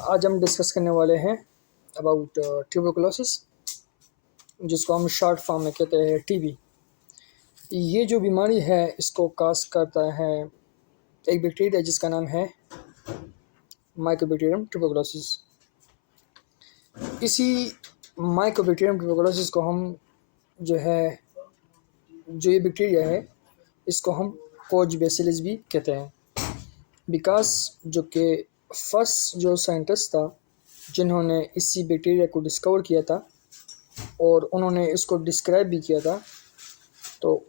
आज हम डिस्कस करने वाले हैं अबाउट ट्यूबरकुलोसिस, जिसको हम शॉर्ट फॉर्म में कहते हैं टीबी। ये जो बीमारी है इसको काज करता है एक बैक्टीरिया जिसका नाम है माइकोबैक्टीरियम ट्यूबरकुलोसिस। इसी माइकोबैक्टीरियम ट्यूबरकुलोसिस को हम जो ये बैक्टीरिया है इसको हम कोच बेसिलस भी कहते हैं, बिकॉज जो कि फर्स्ट जो साइंटिस्ट था जिन्होंने इसी बैक्टीरिया को डिस्कवर किया था और उन्होंने इसको डिस्क्राइब भी किया था, तो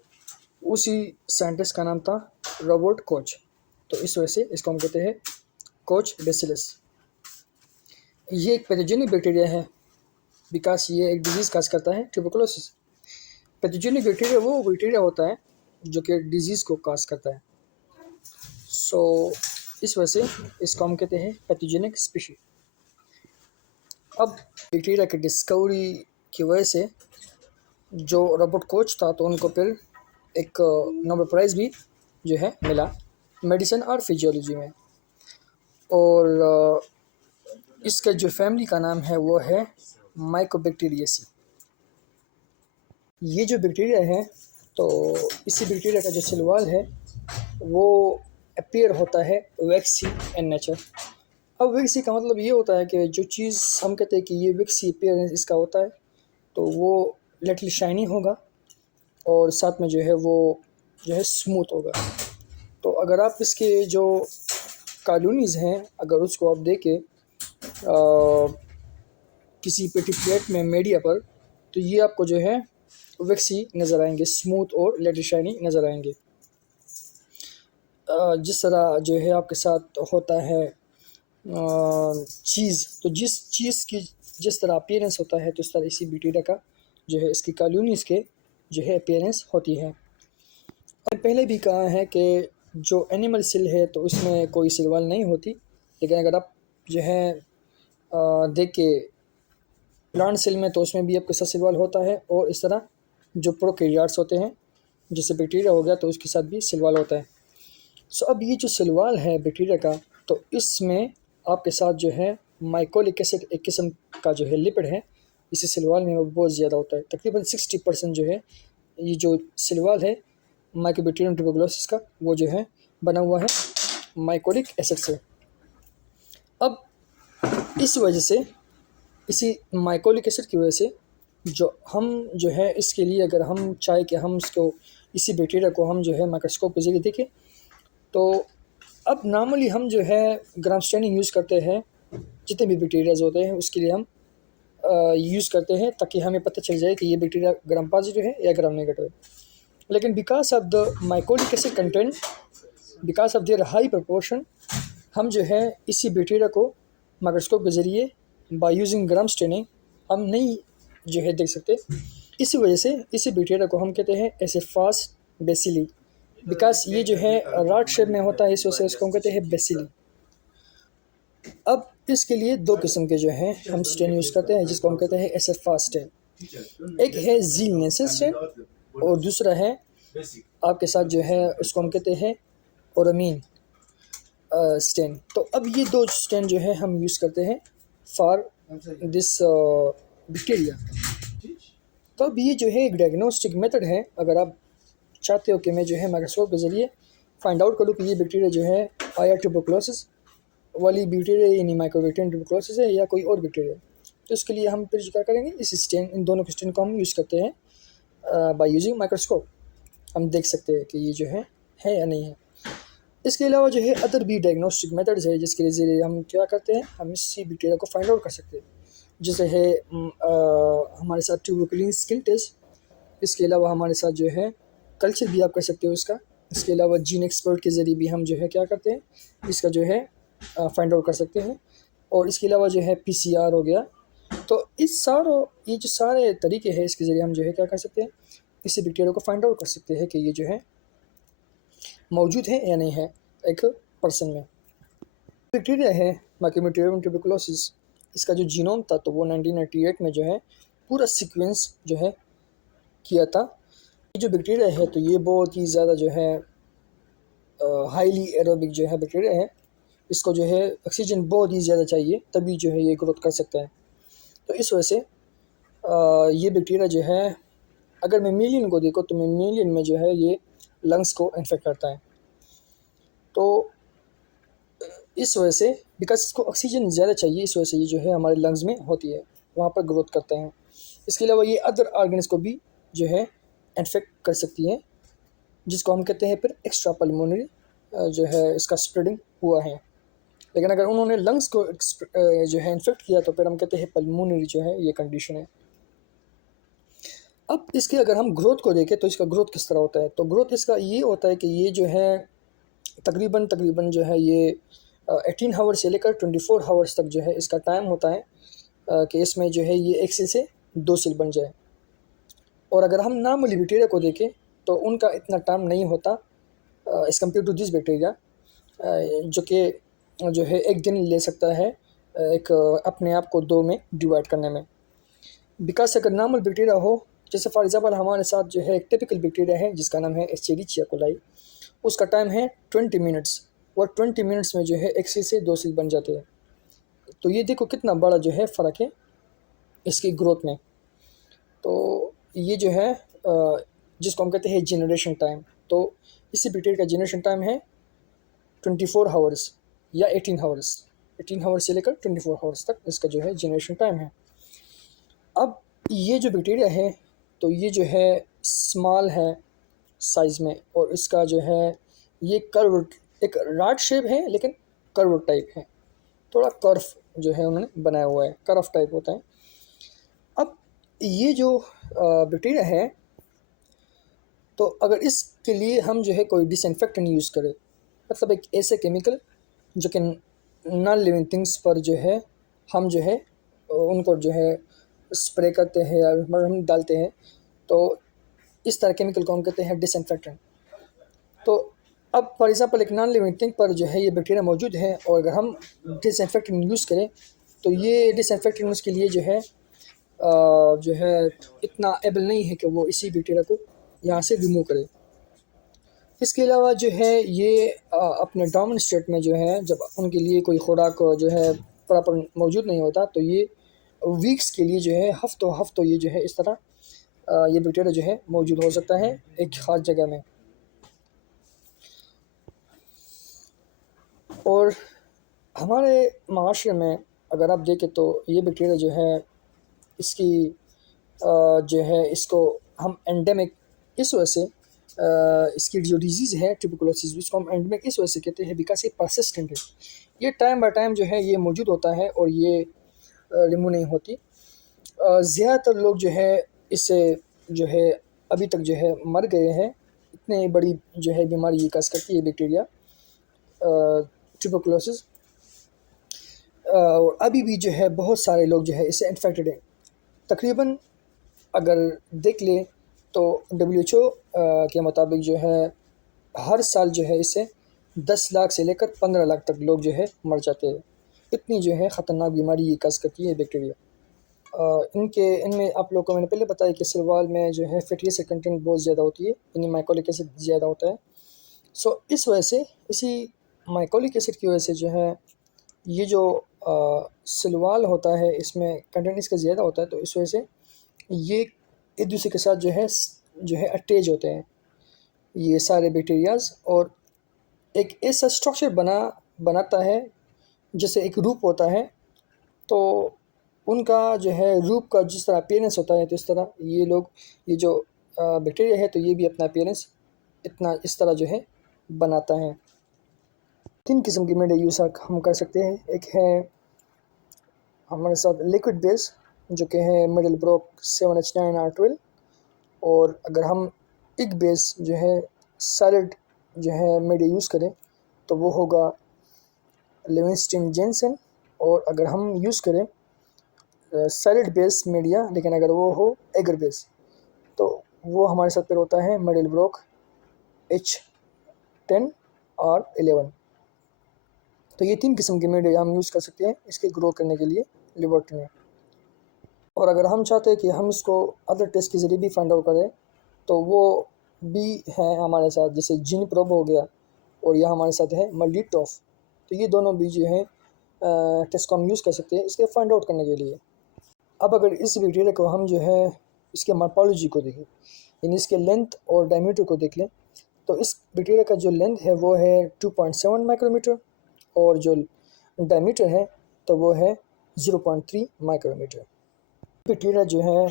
उसी साइंटिस्ट का नाम था रॉबर्ट कोच। तो इस वजह से इसको हम कहते हैं कोच बेसिलस। ये एक पैथोजेनिक बैक्टीरिया है बिकॉज ये एक डिजीज़ काज करता है ट्यूबरकुलोसिस। पैथोजेनिक बैक्टीरिया वो बैक्टीरिया होता है जो कि डिजीज़ को काज करता है। सो इस वजह से इसको हम कहते हैं पैथोजेनिक स्पीशी। अब बैक्टीरिया की डिस्कवरी की वजह से जो रॉबर्ट कोच था तो उनको फिर एक नोबेल प्राइज़ भी जो है मिला मेडिसिन और फिजियोलॉजी में। और इसका जो फैमिली का नाम है वो है माइकोबैक्टीरियेसी। ये जो बैक्टीरिया है तो इसी बैक्टीरिया का जो सिलवाल है वो अपीयर होता है वैक्सी इन नेचर। अब वैक्सी का मतलब ये होता है कि जो चीज़ हम कहते हैं कि ये वैक्सी अपीयरेंस इसका होता है तो वो लिटिल शाइनी होगा और साथ में जो है वो जो है स्मूथ होगा। तो अगर आप इसके जो कॉलोनीज़ हैं अगर उसको आप देखें किसी पेटी प्लेट में मीडिया पर, तो ये आपको जो है वैक्सी नज़र आएंगे, स्मूथ और लिटिल शाइनी नज़र आएंगे। जिस तरह जो है आपके साथ होता है चीज़, तो जिस चीज़ की जिस तरह अपीयरेंस होता है तो इस तरह इसी बैक्टीरिया का जो है इसकी कॉलोनीज़ के जो है अपीयरेंस होती है। मैंने पहले भी कहा है कि जो एनिमल सेल है तो उसमें कोई सेल वॉल नहीं होती, लेकिन अगर आप जो है देख के प्लांट सेल में तो उसमें भी आपके साथ सेल वॉल होता है। और इस तरह जो प्रोकैरियोट्स होते हैं जैसे बैक्टीरिया हो गया तो उसके साथ भी सेल वॉल होता है। सो अब ये जो सेल वॉल है बैक्टीरिया का, तो इसमें आपके साथ जो है माइकोलिक एसिड एक किस्म का जो है लिपिड है, इसी सेल वॉल में वो बहुत ज़्यादा होता है। तकरीबन 60% जो है ये जो सेल वॉल है माइकोबैक्टीरियम ट्यूबरकुलोसिस का वो जो है बना हुआ है माइकोलिक एसिड से। अब इस वजह से इसी माइकोलिक एसिड की वजह से जो है इसके लिए अगर हम चाहे कि हम इसको इसी बैक्टीरिया को हम जो है माइक्रोस्कोप के जरिए देखें, तो अब नॉर्मली हम जो है ग्राम स्टेनिंग यूज़ करते हैं जितने भी बैक्टीरियाज होते हैं उसके लिए हम यूज़ करते हैं ताकि हमें पता चल जाए कि ये बैक्टीरिया ग्राम पॉजिटिव है या ग्राम नेगेटिव है। लेकिन because of the mycolic acid content, because of their high proportion, हम जो है इसी बैक्टीरिया को माइक्रोस्कोप के ज़रिए बाय यूजिंग ग्राम स्टेनिंग हम नहीं जो है देख सकते। इसी वजह से इसी बैक्टीरिया को हम कहते हैं एसिफास बेसिली, बिकॉज ये जो है रॉड शेप में होता है, इस वजह से इसको हम कहते हैं बेसिली। अब इसके लिए दो किस्म के जो हैं हम स्टेन यूज़ करते हैं जिसको हम कहते हैं एसिफास स्टेन। एक है ज़ीनेसिस स्टेन और दूसरा है आपके साथ जो है उसको हम कहते हैं ओरामीन स्टेन। तो अब ये दो स्टेन जो है हम यूज़ करते हैं फॉर दिस बैक्टीरिया। तो अब ये जो है एक डायग्नोस्टिक मेथड है। अगर आप चाहते हो कि मैं जो है माइक्रोस्कोप के ज़रिए फाइंड आउट करूँ कि ये बैक्टीरिया जो है आया ट्यूबरकुलोसिस वाली बैक्टीरिया यानी माइकोबैक्टीरियम ट्यूबरकुलोसिस है या कोई और बैक्टीरिया, तो इसके लिए हम फिर क्या करेंगे, इस स्टेन इन दोनों के स्टेन को हम यूज़ करते हैं बाय यूजिंग माइक्रोस्कोप। हम देख सकते हैं कि ये जो है या नहीं है। इसके अलावा जो है अदर भी डायग्नोस्टिक मेथड्स है जिसके ज़रिए हम क्या करते हैं, हम इसी बैक्टीरिया को फाइंड आउट कर सकते हैं। जैसे है हमारे साथ ट्यूबरकुलिन स्किन टेस्ट, इसके अलावा हमारे साथ जो है कल्चर भी आप कर सकते हो इसका। इसके अलावा जीन एक्सपर्ट के ज़रिए भी हम जो है क्या करते हैं, इसका जो है फाइंड आउट कर सकते हैं। और इसके अलावा जो है PCR हो गया। तो ये जो सारे तरीके हैं इसके ज़रिए हम जो है क्या कर सकते हैं, इसी बैक्टीरिया को फाइंड आउट कर सकते हैं कि ये जो है मौजूद है या नहीं है एक पर्सन में। बैक्टीरिया है माइकोबैक्टीरियम ट्यूबरकुलोसिस, इसका जो जीनोम था तो वो 1998 में जो है पूरा सीक्वेंस जो है किया था। ये जो बैक्टीरिया है तो ये बहुत ही ज़्यादा जो है हाईली एरोबिक जो है बैक्टीरिया है। इसको जो है ऑक्सीजन बहुत ही ज़्यादा चाहिए, तभी जो है ये ग्रोथ कर सकता है। तो इस वजह से ये बैक्टीरिया जो है, अगर मैं मिलियन को देखो तो मैं मिलियन में जो है ये लंग्स को इन्फेक्ट करता है। तो इस वजह से बिकॉज इसको ऑक्सीजन ज़्यादा चाहिए, इस वजह से ये जो है हमारे लंग्स में होती है, वहाँ पर ग्रोथ करते हैं। इसके अलावा ये अदर ऑर्गन्स को भी जो है इन्फेक्ट कर सकती हैं, जिसको हम कहते हैं फिर एक्स्ट्रा पल्मोनरी जो है इसका स्प्रेडिंग हुआ है। लेकिन अगर उन्होंने लंग्स को जो है इन्फेक्ट किया तो फिर हम कहते हैं पल्मोनरी जो है ये कंडीशन है। अब इसके अगर हम ग्रोथ को देखें तो इसका ग्रोथ किस तरह होता है, तो ग्रोथ इसका ये होता है कि ये जो है तकरीबन जो है ये 18 हावर्स से लेकर 24 हावर्स तक जो है इसका टाइम होता है कि इसमें जो है ये एक सेल से 2 सेल बन जाए। और अगर हम नॉर्मली बैक्टीरिया को देखें तो उनका इतना टाइम नहीं होता as compare to this bacteria, जो कि जो है एक दिन ले सकता है एक अपने आप को 2 में डिवाइड करने में। बिकॉज अगर नॉर्मल बैक्टीरिया हो, जैसे फॉर एग्जांपल हमारे साथ जो है एक टिपिकल बैक्टीरिया है जिसका नाम है एस्चेरिचिया कोलाई, उसका टाइम है 20 मिनट्स, और 20 मिनट्स में जो है एक सेल से 2 सेल बन जाते हैं। तो ये देखो कितना बड़ा जो है फ़र्क है इसकी ग्रोथ में। तो ये जो है जिसको हम कहते हैं जनरेशन टाइम, तो इसी बैक्टीरिया का जनरेशन टाइम है 24 हावर्स या 18 हावर्स से लेकर 24 हावर्स तक इसका जो है जनरेशन टाइम है। अब ये जो बैक्टीरिया है तो ये जो है स्मॉल है साइज़ में, और इसका जो है ये कर्व एक राड शेप है, लेकिन कर्व टाइप है, थोड़ा कर्व जो है उन्होंने बनाया हुआ है, कर्व टाइप होता है। अब ये जो बैक्टीरिया है, तो अगर इसके लिए हम जो है कोई डिसइंफेक्टेंट यूज़ करें, मतलब एक ऐसे केमिकल जो कि नॉन लिविंग थिंग्स पर जो है हम जो है उनको जो है स्प्रे करते हैं या मरहम डालते हैं, तो इस तरह केमिकल को हम कहते हैं डिसइंफेक्टेंट। तो अब फॉर एग्जांपल एक नॉन लिविंग थिंग पर जो है ये बैक्टीरिया मौजूद है, और अगर हम डिसइंफेक्टेंट यूज़ करें तो ये डिसइंफेक्टेंट उसके लिए जो है इतना एबल नहीं है कि वो इसी बैक्टीरिया को यहाँ से रिमूव करे। इसके अलावा जो है ये अपने डोमिनेंट स्टेट में जो है जब उनके लिए कोई खुराक जो है प्रॉपर मौजूद नहीं होता, तो ये वीक्स के लिए जो है हफ्तों ये जो है इस तरह ये बैक्टीरिया जो है मौजूद हो सकता है एक ख़ास जगह में। और हमारे माशरे में अगर आप देखें तो ये बैक्टीरिया जो है इसकी जो है इसको हम एंडेमिक इस वजह से इसकी जो डिजीज़ है ट्यूबरकुलोसिस, इसको हम एंडेमिक इस वजह से कहते हैं बिकॉज ये परसिस्टेंट है, ये टाइम बाय टाइम जो है ये मौजूद होता है और ये रिमूव नहीं होती। ज़्यादातर लोग जो है इससे जो है अभी तक जो है मर गए हैं, इतनी बड़ी जो है बीमारी ये कस करती है बैक्टीरिया ट्यूबरकुलोसिस। और अभी भी जो है बहुत सारे लोग जो है इससे इन्फेक्टेड हैं। तकरीबन अगर देख ले तो WHO के मुताबिक जो है हर साल जो है इससे 10 लाख से लेकर 15 लाख तक लोग जो है मर जाते हैं। इतनी जो है ख़तरनाक बीमारी ये कस करती है बैक्टीरिया। इनमें आप लोगों को मैंने पहले बताया कि सिरवाल में जो है फैटी एसिड कंटेंट बहुत ज़्यादा होती है, यानी माइकोलिक एसिड ज़्यादा होता है। सो इस वजह से इसी माइकोलिक एसिड की वजह से जो है ये जो सिलवाल होता है इसमें कंटेंट इसका ज़्यादा होता है, तो इस वजह से ये एक दूसरे के साथ जो है अटैच होते हैं ये सारे बैक्टीरियाज, और एक ऐसा स्ट्रक्चर बनाता है जैसे एक रूप होता है। तो उनका जो है रूप का जिस तरह अपीयरेंस होता है, तो इस तरह ये जो बैक्टीरिया है तो ये भी अपना अपीयरेंस इतना इस तरह जो है बनाता है। 3 किस्म की मीडिया यूज़ हम कर सकते हैं। एक है हमारे साथ लिक्विड बेस जो कि है मिडलब्रोक 7H9R12, और अगर हम एक बेस जो है सॉलिड जो है मीडिया यूज़ करें तो वो होगा लिविंगस्टन जेनसन, और अगर हम यूज़ करें सॉलिड बेस मीडिया लेकिन अगर वो हो एगर बेस तो वो हमारे साथ फिर होता है मिडलब्रोक H10R11। तो ये 3 किस्म के मीडिया हम यूज़ कर सकते हैं इसके ग्रो करने के लिए लेबोरेटरी में। और अगर हम चाहते हैं कि हम इसको अदर टेस्ट के ज़रिए भी फाइंड आउट करें तो वो भी है हमारे साथ, जैसे जीन प्रोब हो गया, और यह हमारे साथ है मल्टीटॉफ। तो ये दोनों भी जो है टेस्ट को हम यूज़ कर सकते हैं इसके फाइंड आउट करने के लिए। अब अगर इस बैक्टीरिया को हम जो है इसके मॉर्फोलॉजी को देखें, यानी इसके लेंथ और डायमीटर को देख लें, तो इस बैक्टीरिया का जो लेंथ है वो है 2.7 माइक्रोमीटर और जो डायमीटर है तो वो है 0.3 माइक्रोमीटर। बैक्टीरिया जो है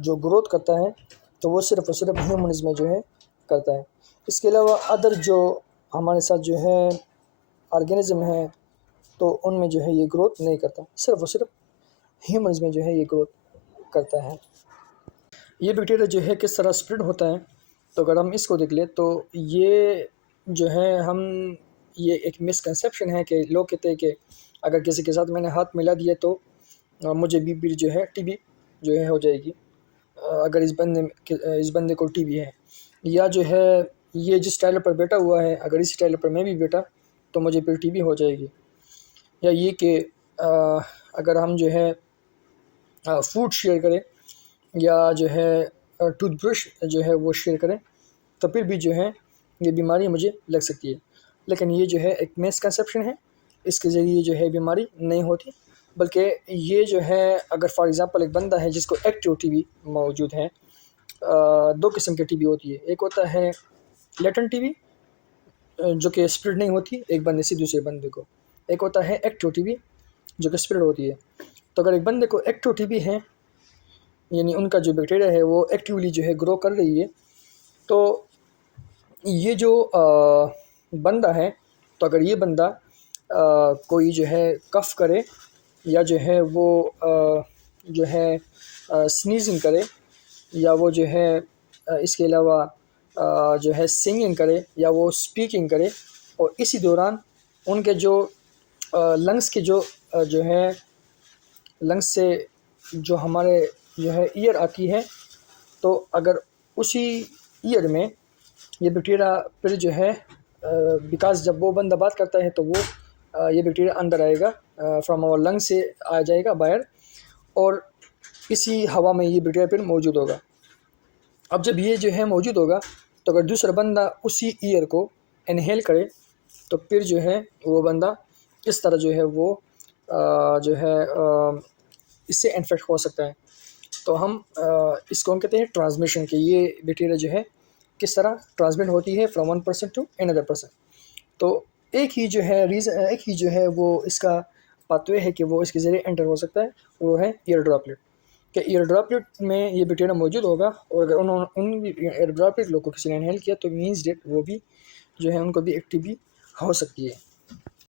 जो ग्रोथ करता है तो वो सिर्फ और सिर्फ ह्यूमन्स में जो है करता है। इसके अलावा अदर जो हमारे साथ जो है ऑर्गेनिज्म है तो उनमें जो है ये ग्रोथ नहीं करता, सिर्फ और सिर्फ ह्यूमन्स में जो है ये ग्रोथ करता है। ये बैक्टीरिया जो है किस तरह स्प्रेड होता है, तो अगर हम इसको देख लें तो ये जो है ये एक मिसकंसेप्शन है कि लोग कहते हैं कि अगर किसी के साथ मैंने हाथ मिला दिया तो मुझे भी जो है टीबी जो है हो जाएगी, अगर इस बंदे को टीबी है, या जो है ये जिस टाइलर पर बैठा हुआ है अगर इस टाइलर पर मैं भी बैठा तो मुझे फिर टीबी हो जाएगी, या ये कि अगर हम जो है फूड शेयर करें या जो है टूथब्रश जो है वो शेयर करें तो फिर भी जो है ये बीमारी मुझे लग सकती है। लेकिन ये जो है एक मिसकंसेप्शन है, इसके ज़रिए जो है बीमारी नहीं होती, बल्कि ये जो है अगर फॉर एग्ज़ाम्पल एक बंदा है जिसको एक्टिव टीबी मौजूद है, दो किस्म के टीबी होती है, एक होता है लेटेंट टीबी जो कि स्प्रेड नहीं होती एक बंदे से दूसरे बंदे को, एक होता है एक्टिव टीबी जो कि स्प्रेड होती है। तो अगर एक बंदे को एक्टिव टीबी है यानी उनका जो बैक्टीरिया है वो एक्टिवली जो है ग्रो कर रही है, तो ये जो बंदा है, तो अगर ये बंदा कोई जो है कफ़ करे या जो है वो जो है स्नीजिंग करे या वो जो है इसके अलावा जो है सिंगिंग करे या वो स्पीकिंग करे और इसी दौरान उनके जो लंग्स के जो है लंग्स से जो हमारे जो है ईयर आती है, तो अगर उसी ईयर में ये बैक्टीरिया फिर जो है बिकॉज जब वो बंदा बात करता है तो वो ये बैक्टीरिया अंदर आएगा फ्रॉम आवर लंग से आ जाएगा बाहर और इसी हवा में ये बैक्टीरिया फिर मौजूद होगा। अब जब ये जो है मौजूद होगा तो अगर दूसरा बंदा उसी ईयर को इनहेल करे तो फिर जो है वो बंदा इस तरह जो है वो जो है इससे इन्फेक्ट हो सकता है। तो हम इसको हम कहते हैं ट्रांसमिशन के, ये बैक्टीरिया जो है किस तरह ट्रांसमिट होती है from one person to another person. तो एक ही जो है वो इसका पाथवे है कि वो इसके ज़रिए एंटर हो सकता है, वो है एयर ड्रॉपलेट। कि एयर ड्रॉपलेट में ये बैक्टीरिया मौजूद होगा और अगर उन्होंने उन एयर ड्रॉपलेट लोग को किसी ने इनहेल किया तो मीन्स डेट वो भी जो है उनको भी एक्टिव भी हो सकती है।